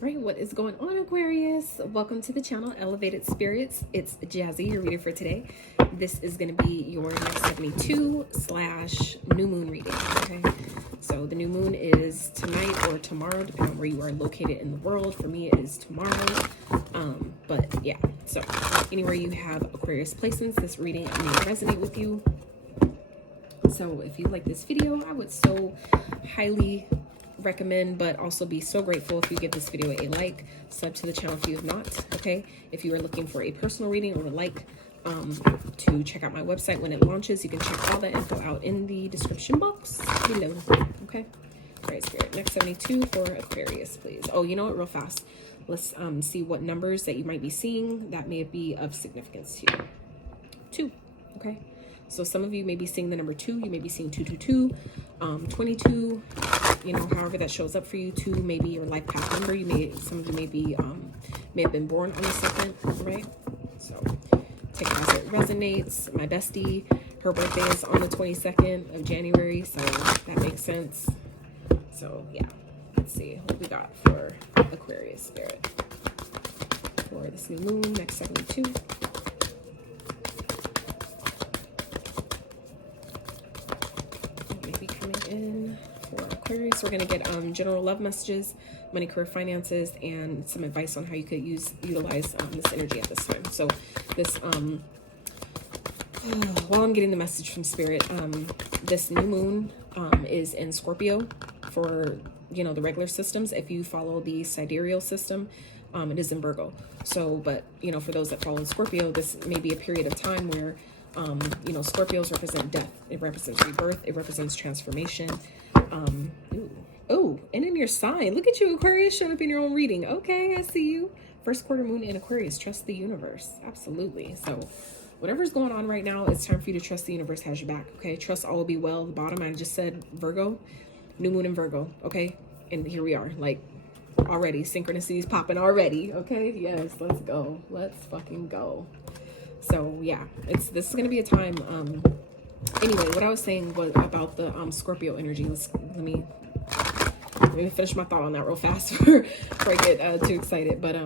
Right, what is going on, Aquarius? Welcome to the channel, Elevated Spirits. It's Jazi, your reader for today. This is going to be your next 72/new moon reading, okay? So the new moon is tonight or tomorrow, depending on where you are located in the world. For me, it is tomorrow. But yeah, so anywhere you have Aquarius placements, this reading may resonate with you. So if you like this video, I would so highly recommend, but also be so grateful if you give this video a like, sub to the channel if you have not, okay? If you are looking for a personal reading or would like to check out my website when it launches, you can check all that info out in the description box below, okay? All right, Spirit, next 72 for Aquarius, please. Oh, you know what, real fast, let's see what numbers that you might be seeing that may be of significance to you. 2, okay? So some of you may be seeing the number 2, you may be seeing 222, 22, you know, however that shows up for you. 2 may be your life path number. Some of you may have been born on the 2nd, right? So take it as it resonates. My bestie, her birthday is on the 22nd of January, so that makes sense. So yeah, let's see what we got for Aquarius Spirit for this new moon, next 72. In for Aquarius, we're going to get general love messages, money, career, finances, and some advice on how you could utilize this energy at this time. So this while I'm getting the message from Spirit, this new moon is in Scorpio for, you know, the regular systems. If you follow the sidereal system, it is in Virgo. So, but you know, for those that follow in Scorpio, this may be a period of time where you know, Scorpios represent death. It represents rebirth. It represents transformation. Oh, and in your sign, look at you, Aquarius, showing up in your own reading. Okay, I see you. First quarter moon in Aquarius. Trust the universe. Absolutely. So whatever's going on right now, it's time for you to trust the universe has your back. Okay, trust all will be well. The bottom, I just said Virgo, new moon in Virgo. Okay, and here we are, like already synchronicities popping already. Okay, yes, let's go. Let's fucking go. So yeah, this is going to be a time. Anyway, what I was saying was about the Scorpio energy. Let me finish my thought on that real fast before I get too excited. But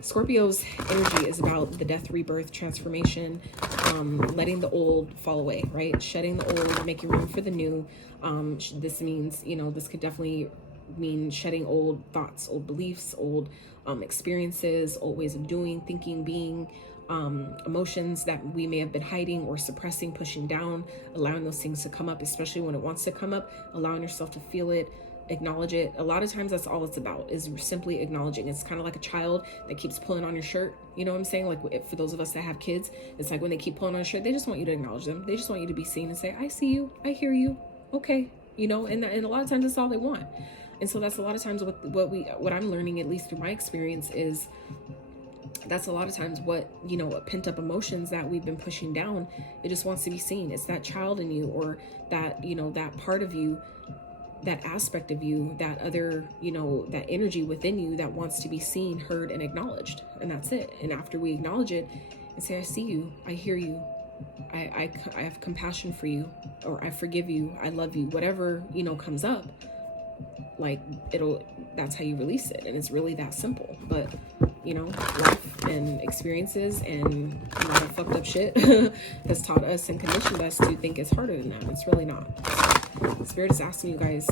Scorpio's energy is about the death, rebirth, transformation, letting the old fall away, right? Shedding the old, making room for the new. This means, you know, this could definitely mean shedding old thoughts, old beliefs, old experiences, old ways of doing, thinking, being. Emotions that we may have been hiding or suppressing, pushing down, allowing those things to come up, especially when it wants to come up, allowing yourself to feel it, acknowledge it. A lot of times that's all it's about, is simply acknowledging. It's kind of like a child that keeps pulling on your shirt. You know what I'm saying? Like for those of us that have kids, it's like when they keep pulling on your shirt, they just want you to acknowledge them. They just want you to be seen and say, I see you, I hear you, okay, you know, and a lot of times that's all they want. And so that's a lot of times what I'm learning, at least through my experience, is that's a lot of times what, you know, pent up emotions that we've been pushing down. It just wants to be seen. It's that child in you, or that, you know, that part of you, that aspect of you, that other, you know, that energy within you that wants to be seen, heard, and acknowledged. And that's it. And after we acknowledge it and say, I see you, I hear you, I have compassion for you, or I forgive you, I love you, whatever, you know, comes up, like that's how you release it. And it's really that simple. But you know, life and experiences and a lot of fucked up shit has taught us and conditioned us to think it's harder than that. It's really not. Spirit is asking you guys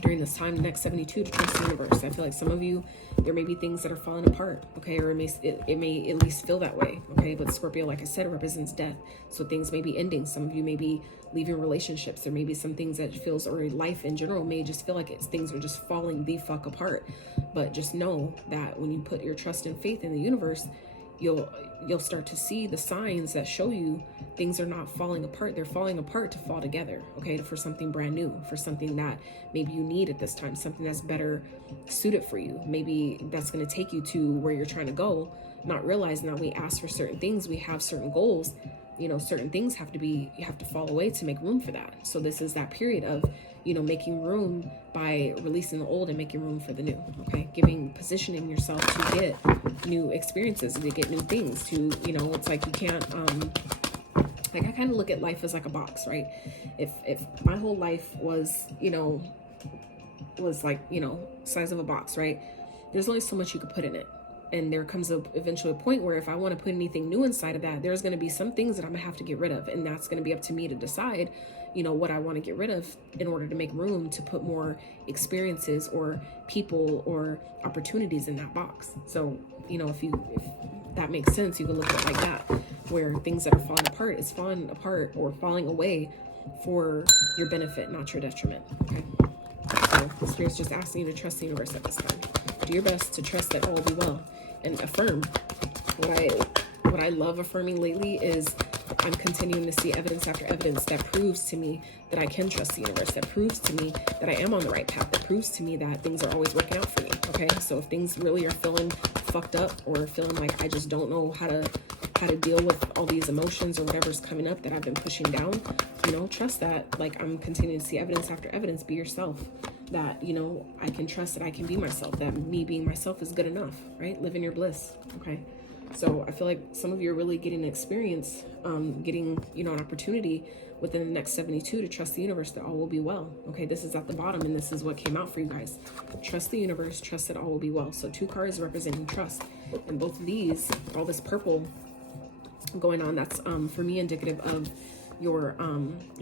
during this time, the next 72, to trust the universe. I feel like some of you, there may be things that are falling apart, okay, or it may at least feel that way, okay. But Scorpio, like I said, it represents death, so things may be ending. Some of you may be leaving relationships. There may be some things that feels, or life in general may just feel like things are just falling the fuck apart. But just know that when you put your trust and faith in the universe, you'll start to see the signs that show you things are not falling apart. They're falling apart to fall together, okay, for something brand new, for something that maybe you need at this time, something that's better suited for you. Maybe that's going to take you to where you're trying to go, not realizing that we ask for certain things, we have certain goals, you know, certain things have to fall away to make room for that. So this is that period of, you know, making room by releasing the old and making room for the new, okay? Positioning yourself to get new experiences, to get new things, to, you know, it's like you can't, like I kind of look at life as like a box, right? If my whole life was, you know, was like, you know, size of a box, right? There's only so much you could put in it. And there comes eventually a point where if I want to put anything new inside of that, there's going to be some things that I'm gonna have to get rid of. And that's going to be up to me to decide, you know, what I want to get rid of in order to make room to put more experiences or people or opportunities in that box. So, you know, if that makes sense, you can look at it like that, where things that are falling apart is falling apart or falling away for your benefit, not your detriment. Okay. So Spirit's just asking you to trust the universe at this time. Do your best to trust that all will be well, and affirm. What I love affirming lately is I'm continuing to see evidence after evidence that proves to me that I can trust the universe, that proves to me that I am on the right path, that proves to me that things are always working out for me. Okay, so if things really are feeling fucked up or feeling like I just don't know how to deal with all these emotions or whatever's coming up that I've been pushing down, you know, trust that, like, I'm continuing to see evidence after evidence. Be yourself. That, you know, I can trust that I can be myself, that me being myself is good enough, right? Live in your bliss. Okay. So I feel like some of you are really getting an experience, getting, you know, an opportunity within the next 72 to trust the universe that all will be well. Okay. This is at the bottom, and this is what came out for you guys. Trust the universe, trust that all will be well. So 2 cards representing trust, and both of these, all this purple going on, that's for me indicative of your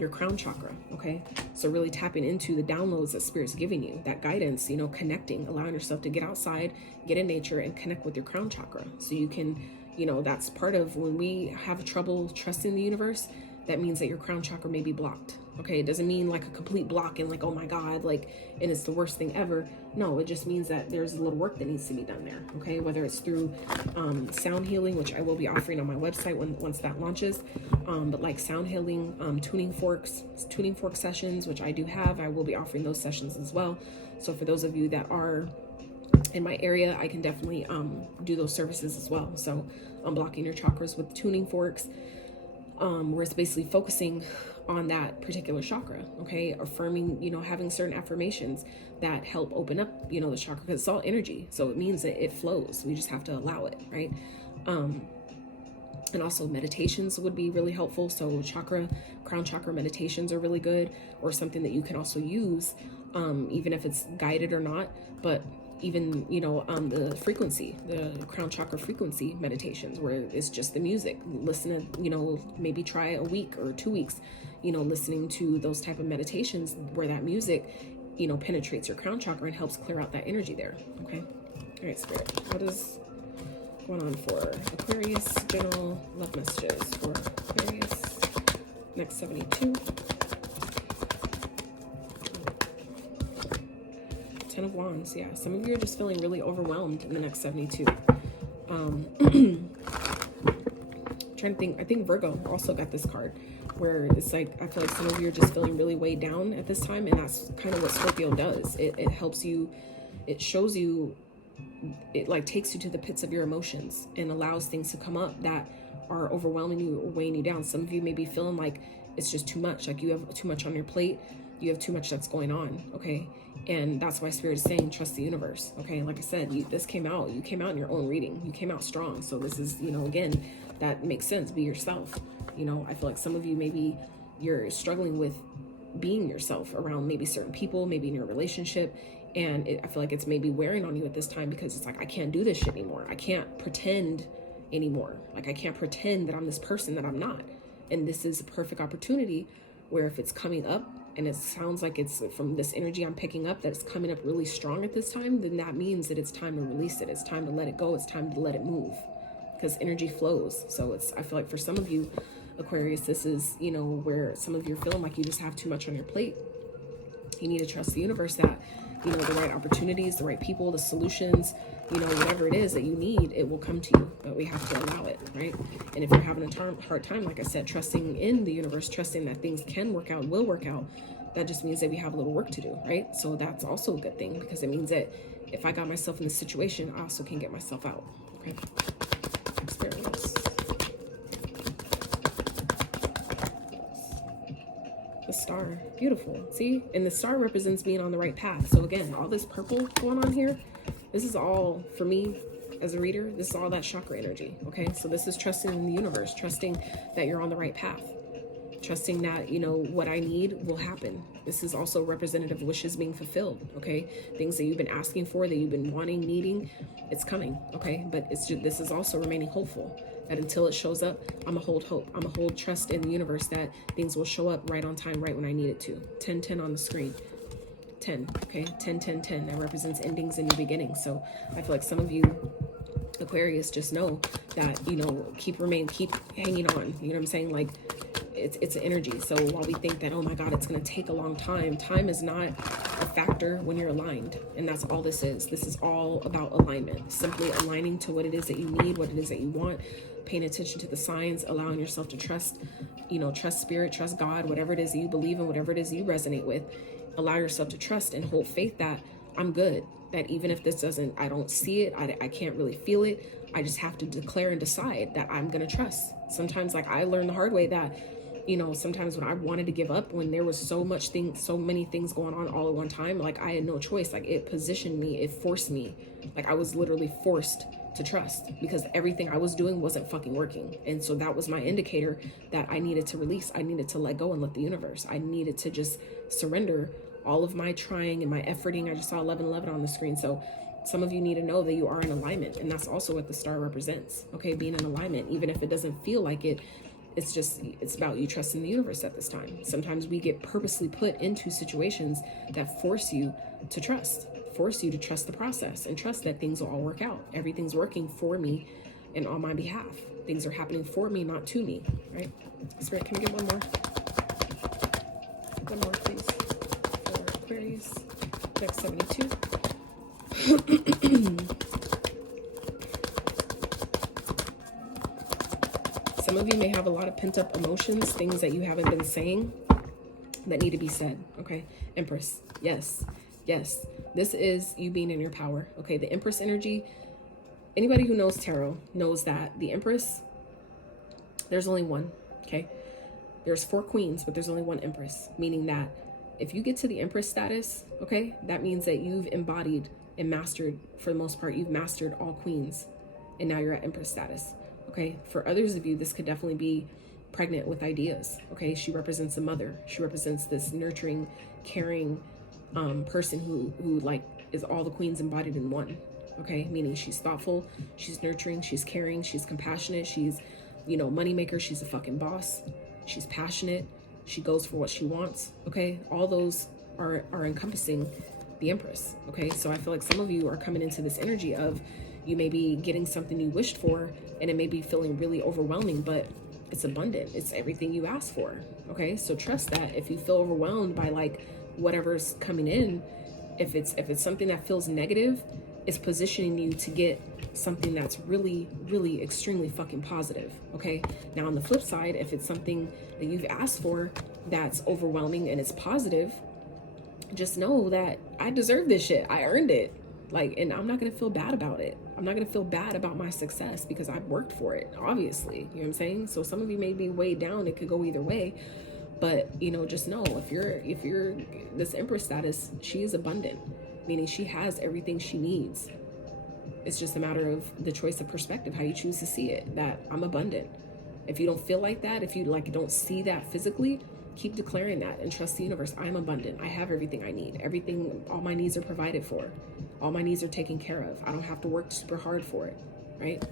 crown chakra. Okay, so really tapping into the downloads that Spirit's giving you, that guidance, you know, connecting, allowing yourself to get outside, get in nature, and connect with your crown chakra, so you can, you know, that's part of when we have trouble trusting the universe. That means that your crown chakra may be blocked. Okay, it doesn't mean like a complete block and like, oh my God, like, and it's the worst thing ever. No, it just means that there's a little work that needs to be done there. Okay, whether it's through sound healing, which I will be offering on my website once that launches, but like sound healing, tuning fork sessions, which I do have, I will be offering those sessions as well. So for those of you that are in my area, I can definitely do those services as well. So unblocking your chakras with tuning forks, where it's basically focusing on that particular chakra. Okay, affirming, you know, having certain affirmations that help open up, you know, the chakra, because it's all energy, so it means that it flows. We just have to allow it, right? And also meditations would be really helpful. So crown chakra meditations are really good, or something that you can also use, even if it's guided or not. But even, you know, the crown chakra frequency meditations, where it's just the music, listen to, you know, maybe try a week or 2 weeks, you know, listening to those type of meditations where that music, you know, penetrates your crown chakra and helps clear out that energy there. Okay. All right, Spirit, what is going on for Aquarius? General love messages for Aquarius next 72. 10 of Wands. Yeah, some of you are just feeling really overwhelmed in the next 72. Trying to think, I think Virgo also got this card, where it's like, I feel like some of you are just feeling really weighed down at this time, and that's kind of what Scorpio does. It helps you, it shows you, it like takes you to the pits of your emotions and allows things to come up that are overwhelming you or weighing you down. Some of you may be feeling like it's just too much, like you have too much on your plate, you have too much that's going on. Okay, and that's why Spirit is saying trust the universe. Okay, and like I said, you came out in your own reading, you came out strong. So this is, you know, again, that makes sense. Be yourself. You know, I feel like some of you, maybe you're struggling with being yourself around maybe certain people, maybe in your relationship, and I feel like it's maybe wearing on you at this time, because it's like, I can't do this shit anymore. I can't pretend anymore. Like, I can't pretend that I'm this person that I'm not. And this is a perfect opportunity where if it's coming up and it sounds like it's from this energy I'm picking up that's coming up really strong at this time, then that means that it's time to release it. It's time to let it go. It's time to let it move, because energy flows. So it's, I feel like for some of you, Aquarius, this is, you know, where some of you are feeling like you just have too much on your plate. You need to trust the universe that, you know, the right opportunities, the right people, the solutions, you know, whatever it is that you need, it will come to you, but we have to allow it, right? And if you're having a hard time, like I said, trusting in the universe, trusting that things can work out, will work out, that just means that we have a little work to do, right? So that's also a good thing, because it means that if I got myself in this situation, I also can get myself out, okay? Experience. The star, beautiful. See, and the star represents being on the right path. So again, all this purple going on here, this is all, for me as a reader, this is all that chakra energy. Okay, so this is trusting in the universe, trusting that you're on the right path. Trusting that, you know, what I need will happen. This is also representative of wishes being fulfilled, okay? Things that you've been asking for, that you've been wanting, needing, it's coming, okay? But it's just, this is also remaining hopeful that until it shows up, I'm gonna hold hope. I'm gonna hold trust in the universe that things will show up right on time, right when I need it to. 10-10 on the screen. 10, okay? 10-10-10. That represents endings and new beginnings. So I feel like some of you Aquarius just know that, you know, keep hanging on. You know what I'm saying? Like, it's an energy. So while we think that, oh my God, it's going to take a long time, time is not a factor when you're aligned. And that's all this is. This is all about alignment, simply aligning to what it is that you need, what it is that you want, paying attention to the signs, allowing yourself to trust, you know, trust spirit, trust God, whatever it is that you believe in, whatever it is that you resonate with. Allow yourself to trust and hold faith that I'm good, that even if this doesn't, I don't see it, I can't really feel it, I just have to declare and decide that I'm going to trust. Sometimes, like, I learned the hard way that, you know, sometimes when I wanted to give up, when there was so many things going on all at one time, like, I had no choice. Like, it positioned me, it forced me, like, I was literally forced to trust because everything I was doing wasn't fucking working. And so that was my indicator that I needed to release. I needed to let go and let the universe, I needed to just surrender all of my trying and my efforting. I just saw 1111 on the screen. So some of you need to know that you are in alignment, and that's also what the star represents. Okay, being in alignment, even if it doesn't feel like it, it's about you trusting the universe at this time. Sometimes we get purposely put into situations that force you to trust the process and trust that things will all work out. Everything's working for me and on my behalf. Things are happening for me, not to me, right? Spirit, can we get one more? One more, please. For Aquarius, next 72. Some of you may have a lot of pent-up emotions, things that you haven't been saying that need to be said, okay? Empress, yes, yes. This is you being in your power, okay? The Empress energy, anybody who knows tarot knows that the Empress, there's only one, okay? There's 4 queens, but there's only one Empress, meaning that if you get to the Empress status, okay, that means that you've embodied and mastered, for the most part, you've mastered all queens, and now you're at Empress status. Okay, for others of you, this could definitely be pregnant with ideas. Okay, she represents a mother. She represents this nurturing, caring person who like is all the queens embodied in one. Okay, meaning she's thoughtful, she's nurturing, she's caring, she's compassionate, she's, you know, moneymaker, she's a fucking boss, she's passionate, she goes for what she wants. Okay, all those are encompassing the Empress. Okay, so I feel like some of you are coming into this energy of, you may be getting something you wished for, and it may be feeling really overwhelming, but it's abundant. It's everything you asked for. Okay, so trust that. If you feel overwhelmed by like whatever's coming in, if it's something that feels negative, it's positioning you to get something that's really, really extremely fucking positive. Okay, now on the flip side, if it's something that you've asked for that's overwhelming and it's positive, just know that I deserve this shit. I earned it. Like, and I'm not going to feel bad about it. I'm not going to feel bad about my success because I've worked for it, obviously. You know what I'm saying? So some of you may be weighed down. It could go either way. But, you know, just know if you're this Empress status, she is abundant, meaning she has everything she needs. It's just a matter of the choice of perspective, how you choose to see it, that I'm abundant. If you don't feel like that, if you like don't see that physically, keep declaring that and trust the universe. I am abundant. I have everything I need. Everything, all my needs are provided for. All my needs are taken care of. I don't have to work super hard for it, right?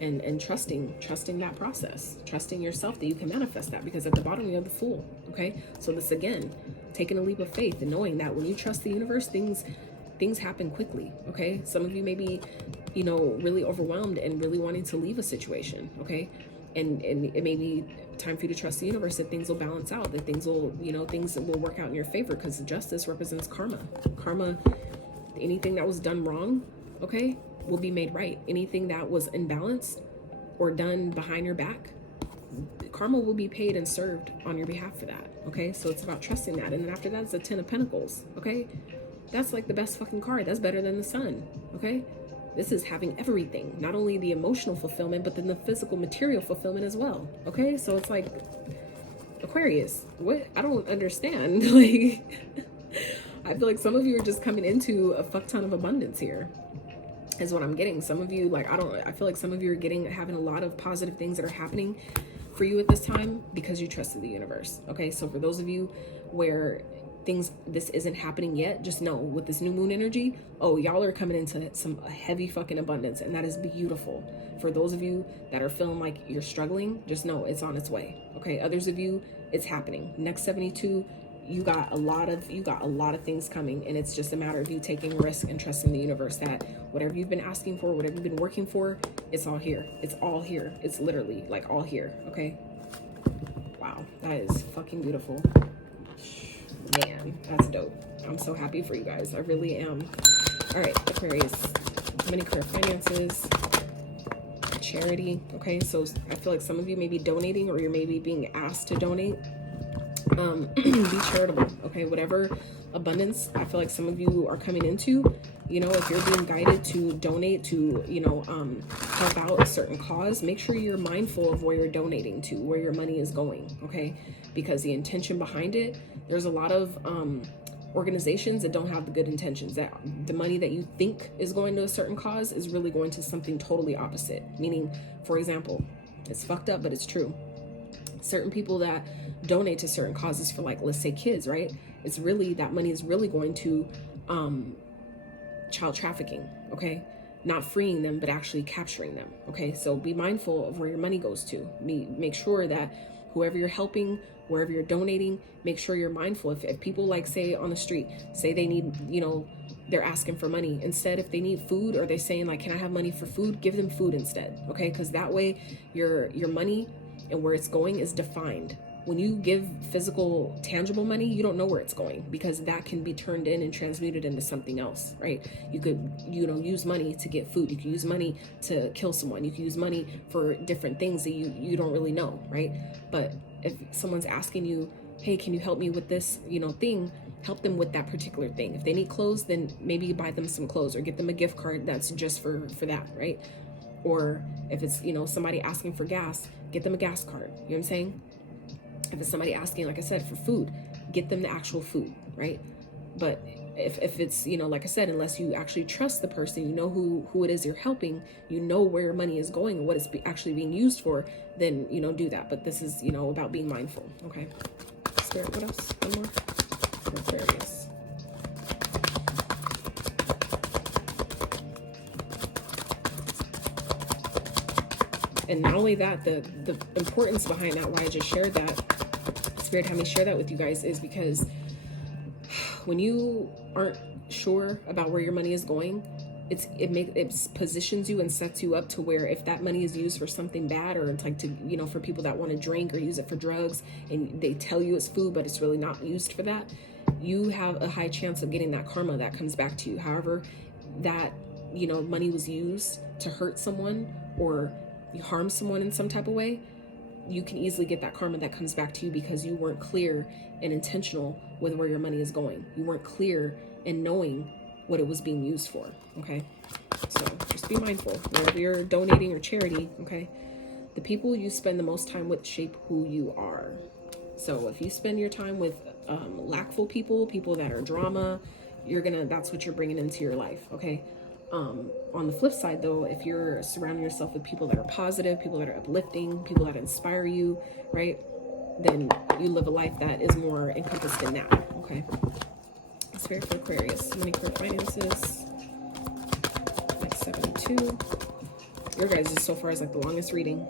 And trusting that process, trusting yourself that you can manifest that, because at the bottom you have the Fool, okay? So this, again, taking a leap of faith and knowing that when you trust the universe, things happen quickly, okay? Some of you may be, you know, really overwhelmed and really wanting to leave a situation, okay? And it may be time for you to trust the universe that things will balance out, that things will, you know, things will work out in your favor, because justice represents karma. Karma, anything that was done wrong, okay, will be made right. Anything that was imbalanced or done behind your back, karma will be paid and served on your behalf for that, okay? So it's about trusting that. And then after that, it's the 10 of Pentacles, okay? That's like the best fucking card. That's better than the Sun, okay? This is having everything, not only the emotional fulfillment, but then the physical material fulfillment as well, okay? So it's like, Aquarius, what? I don't understand. Like, I feel like some of you are just coming into a fuck ton of abundance here, is what I'm getting. Some of you, like, I feel like some of you are having a lot of positive things that are happening for you at this time because you trusted the universe. Okay, so for those of you where this isn't happening yet, just know with this new moon energy, oh, y'all are coming into some heavy fucking abundance, and that is beautiful. For those of you that are feeling like you're struggling, just know it's on its way. Okay, others of you, it's happening. Next 72, you got a lot of things coming, and it's just a matter of you taking risk and trusting the universe that whatever you've been asking for, whatever you've been working for, it's all here. It's all here. It's literally like all here. Okay, wow, that is fucking beautiful. Man, that's dope. I'm so happy for you guys. I really am. All right, Aquarius, money, career, finances, charity. Okay, so I feel like some of you may be donating, or you're maybe being asked to donate. Be charitable. Okay, whatever abundance I feel like some of you are coming into, you know, if you're being guided to donate to, you know, help out a certain cause, make sure you're mindful of where you're donating to, where your money is going. Okay, because the intention behind it, there's a lot of organizations that don't have the good intentions, that the money that you think is going to a certain cause is really going to something totally opposite. Meaning, for example, it's fucked up, but it's true. Certain people that donate to certain causes for, like, let's say kids, right? It's really, that money is really going to child trafficking. Okay, not freeing them, but actually capturing them. Okay, so be mindful of where your money goes to. Make sure that whoever you're helping, wherever you're donating, make sure you're mindful. If people, like, say on the street, say they need, you know, they're asking for money, instead, if they need food, or they're saying like, can I have money for food, give them food instead. Okay, because that way your money and where it's going is defined. When you give physical, tangible money, you don't know where it's going, because that can be turned in and transmuted into something else, right? You could, you know, use money to get food. You can use money to kill someone. You can use money for different things that you don't really know, right? But if someone's asking you, hey, can you help me with this, you know, thing, help them with that particular thing. If they need clothes, then maybe you buy them some clothes, or get them a gift card that's just for that, right? Or if it's, you know, somebody asking for gas, get them a gas card. You know what I'm saying? If it's somebody asking, like I said, for food, get them the actual food, right? But if it's, you know, like I said, unless you actually trust the person, you know who it is you're helping, you know where your money is going and what it's actually being used for, then, you know, do that. But this is, you know, about being mindful. Okay, Spirit, what else? One more. Aquarius. And not only that, the importance behind that, why I just shared that, Spirit had me share that with you guys, is because when you aren't sure about where your money is going, it positions you and sets you up to where, if that money is used for something bad, or it's like to, you know, for people that want to drink or use it for drugs, and they tell you it's food, but it's really not used for that, you have a high chance of getting that karma that comes back to you. However, that, you know, money was used to hurt someone, or you harm someone in some type of way, you can easily get that karma that comes back to you, because you weren't clear and intentional with where your money is going. You weren't clear in knowing what it was being used for. Okay, so just be mindful whenever you're donating or charity. Okay, the people you spend the most time with shape who you are. So if you spend your time with lackful people that are drama, that's what you're bringing into your life. Okay, on the flip side though, if you're surrounding yourself with people that are positive, people that are uplifting, people that inspire you, right, then you live a life that is more encompassed in that. Okay, Spirit for Aquarius, money, career, finances. Next 72. Your guys is so far is like the longest reading.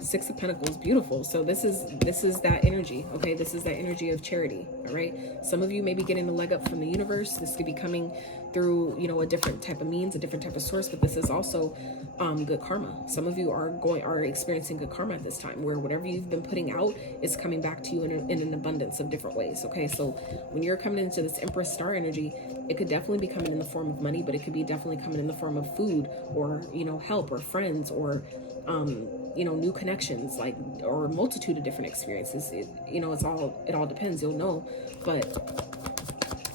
Six of Pentacles, beautiful. So this is that energy. Okay, this is that energy of charity. All right, some of you may be getting a leg up from the universe. This could be coming through, you know, a different type of means, a different type of source, but this is also good karma. Some of you are experiencing good karma at this time, where whatever you've been putting out is coming back to you in an abundance of different ways. Okay, so when you're coming into this Empress star energy, it could definitely be coming in the form of money, but it could be definitely coming in the form of food, or, you know, help, or friends, or you know, new connections, like, or a multitude of different experiences. You know, it all depends, you'll know. But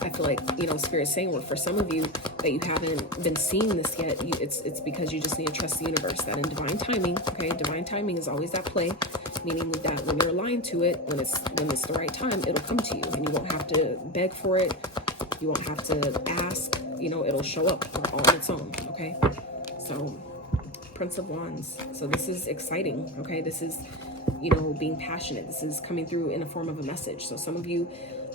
I feel like, you know, Spirit's saying, well, for some of you that you haven't been seeing this yet, it's because you just need to trust the universe, that in divine timing, okay, divine timing is always at play, meaning that when you're aligned to it, when it's the right time, it'll come to you, and you won't have to beg for it, you won't have to ask, you know, it'll show up all on its own. Okay, so Prince of Wands. So this is exciting. Okay, this is you know, being passionate. This is coming through in a form of a message. So some of you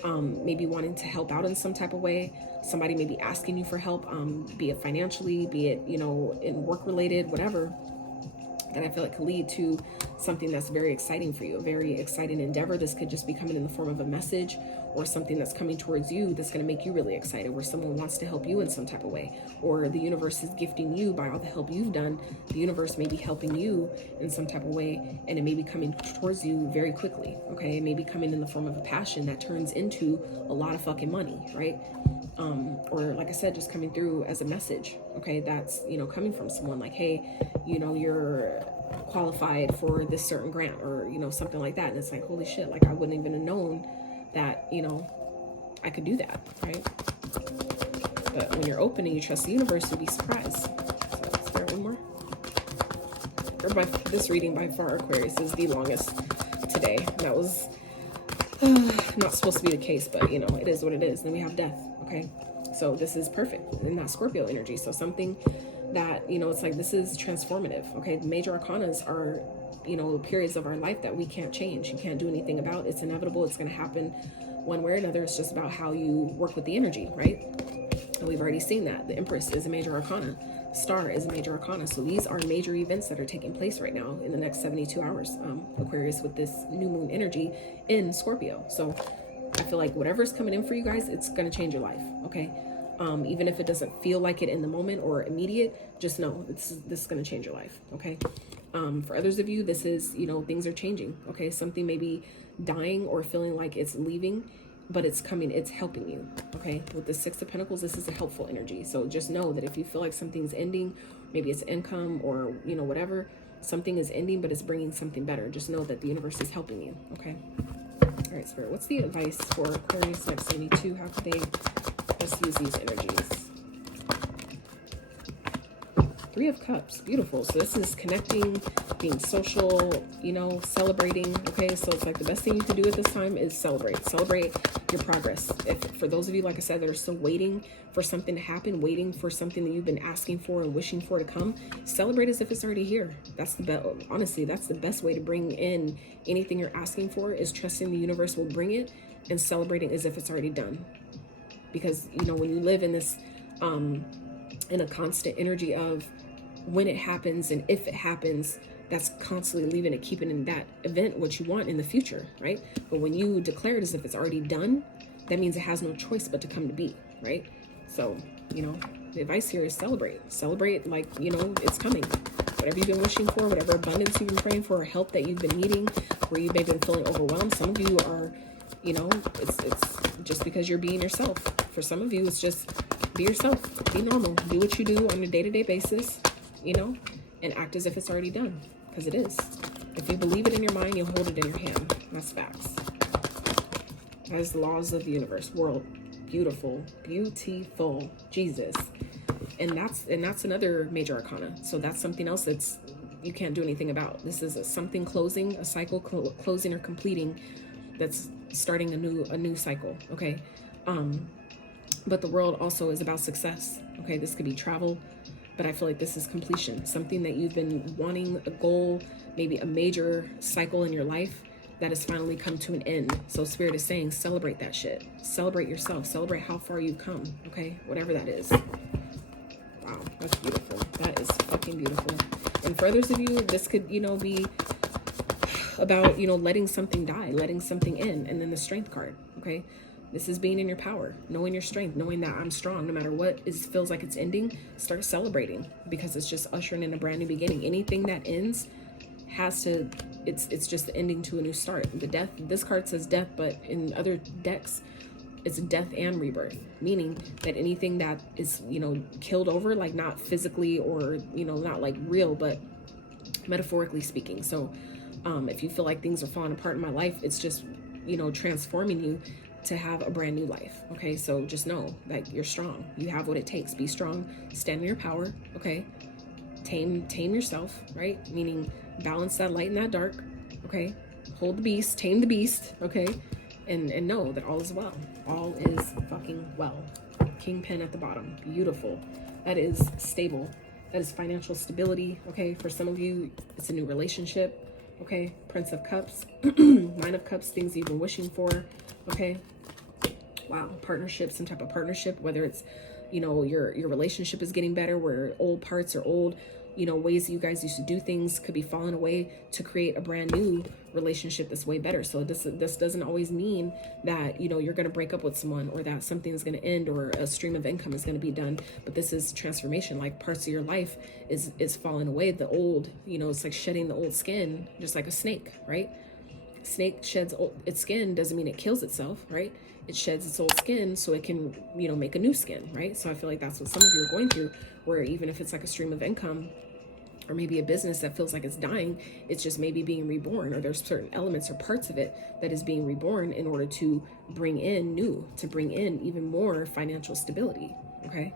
may be wanting to help out in some type of way. Somebody may be asking you for help, be it financially, be it, you know, in work related, whatever. That I feel like could lead to something that's very exciting for you, a very exciting endeavor. This could just be coming in the form of a message, or something that's coming towards you that's going to make you really excited, where someone wants to help you in some type of way, or the universe is gifting you by all the help you've done. The universe may be helping you in some type of way, and it may be coming towards you very quickly. Okay, it may be coming in the form of a passion that turns into a lot of fucking money, right? Or like I said, just coming through as a message. Okay, that's, you know, coming from someone like, hey, you know, you're qualified for this certain grant, or, you know, something like that. And it's like, holy shit, like I wouldn't even have known that, you know, I could do that, right? But when you're open and you trust the universe, you'll be surprised. So let's start one more. Or by this reading, by far, Aquarius is the longest today. That was not supposed to be the case, but you know, it is what it is. Then we have death. Okay, so this is perfect in that Scorpio energy. So something that, you know, it's like, this is transformative. Okay, the major arcanas are, you know, periods of our life that we can't change. You can't do anything about. It's inevitable. It's going to happen one way or another. It's just about how you work with the energy, right? And we've already seen that the Empress is a major arcana. Star is a major arcana. So these are major events that are taking place right now in the next 72 hours, Aquarius, with this new moon energy in Scorpio. So I feel like whatever's coming in for you guys, it's going to change your life. Okay. Even if it doesn't feel like it in the moment or immediate, just know this is going to change your life. Okay. For others of you, this is, you know, things are changing. Okay. Something may be dying or feeling like it's leaving, but it's coming, it's helping you. Okay. With the Six of Pentacles, this is a helpful energy. So just know that if you feel like something's ending, maybe it's income or, you know, whatever, something is ending, but it's bringing something better. Just know that the universe is helping you. Okay. All right, Spirit, what's the advice for Aquarius next 72? How could they best use these energies? Three of Cups, beautiful. So this is connecting, being social, you know, celebrating. Okay, so it's like the best thing you can do at this time is celebrate your progress. If, for those of you, like I said, that are still waiting for something to happen, waiting for something that you've been asking for and wishing for to come, celebrate as if it's already here. That's the best. Honestly, that's the best way to bring in anything you're asking for, is trusting the universe will bring it, and celebrating as if it's already done. Because, you know, when you live in this in a constant energy of when it happens and if it happens, that's constantly leaving it, keeping in that event what you want in the future, right? But when you declare it as if it's already done, that means it has no choice but to come to be, right? So, you know, the advice here is celebrate like, you know, it's coming. Whatever you've been wishing for, whatever abundance you've been praying for, or help that you've been needing, where you may have been feeling overwhelmed. Some of you are, you know, it's just because you're being yourself. For some of you, it's just be yourself, be normal, do what you do on a day-to-day basis, you know, and act as if it's already done, because it is. If you believe it in your mind, you'll hold it in your hand. That's facts. That is the laws of the universe, world, beautiful, beautiful, Jesus. And that's another major arcana. So that's something else that's you can't do anything about. This is something closing, a cycle closing or completing, that's starting a new cycle. Okay. But the world also is about success. Okay, this could be travel, but I feel like this is completion. Something that you've been wanting, a goal, maybe a major cycle in your life that has finally come to an end. So Spirit is saying, celebrate that shit. Celebrate yourself. Celebrate how far you've come. Okay, whatever that is. Wow, that's beautiful. That is fucking beautiful. And for others of you, this could, you know, be about, you know, letting something die, letting something in. And then the Strength card. Okay. This is being in your power, knowing your strength, knowing that I'm strong no matter what feels like it's ending. Start celebrating, because it's just ushering in a brand new beginning. Anything that ends has to, it's just the ending to a new start. The death, this card says death, but in other decks, it's death and rebirth, meaning that anything that is, you know, killed over, like not physically or, you know, not like real, but metaphorically speaking. So if you feel like things are falling apart in my life, it's just, you know, transforming you to have a brand new life. Okay, so just know that you're strong. You have what it takes. Be strong, stand in your power. Okay, tame yourself, right? Meaning balance that light and that dark. Okay, hold the beast, tame the beast. Okay, and know that all is well. All is fucking well. King pen at the bottom, beautiful. That is stable. That is financial stability. Okay, for some of you, it's a new relationship. Okay, Prince of Cups, Nine of Cups, things you've been wishing for. Okay, wow, partnership, some type of partnership, whether it's, you know, your relationship is getting better, where old parts or old, you know, ways that you guys used to do things could be falling away to create a brand new relationship that's way better. So this doesn't always mean that, you know, you're going to break up with someone, or that something is going to end, or a stream of income is going to be done. But this is transformation. Like, parts of your life is falling away. The old, you know, it's like shedding the old skin, just like a snake, right? Snake sheds its skin, doesn't mean it kills itself, right? It sheds its old skin so it can, you know, make a new skin, right? So I feel like that's what some of you are going through, where even if it's like a stream of income, or maybe a business that feels like it's dying, it's just maybe being reborn, or there's certain elements or parts of it that is being reborn in order to bring in new, to bring in even more financial stability. Okay,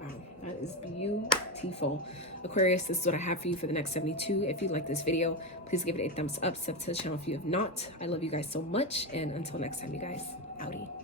wow, that is beautiful. Aquarius, this is what I have for you for the next 72. If you like this video, please give it a thumbs up, sub to the channel if you have not. I love you guys so much, and until next time, you guys, outie.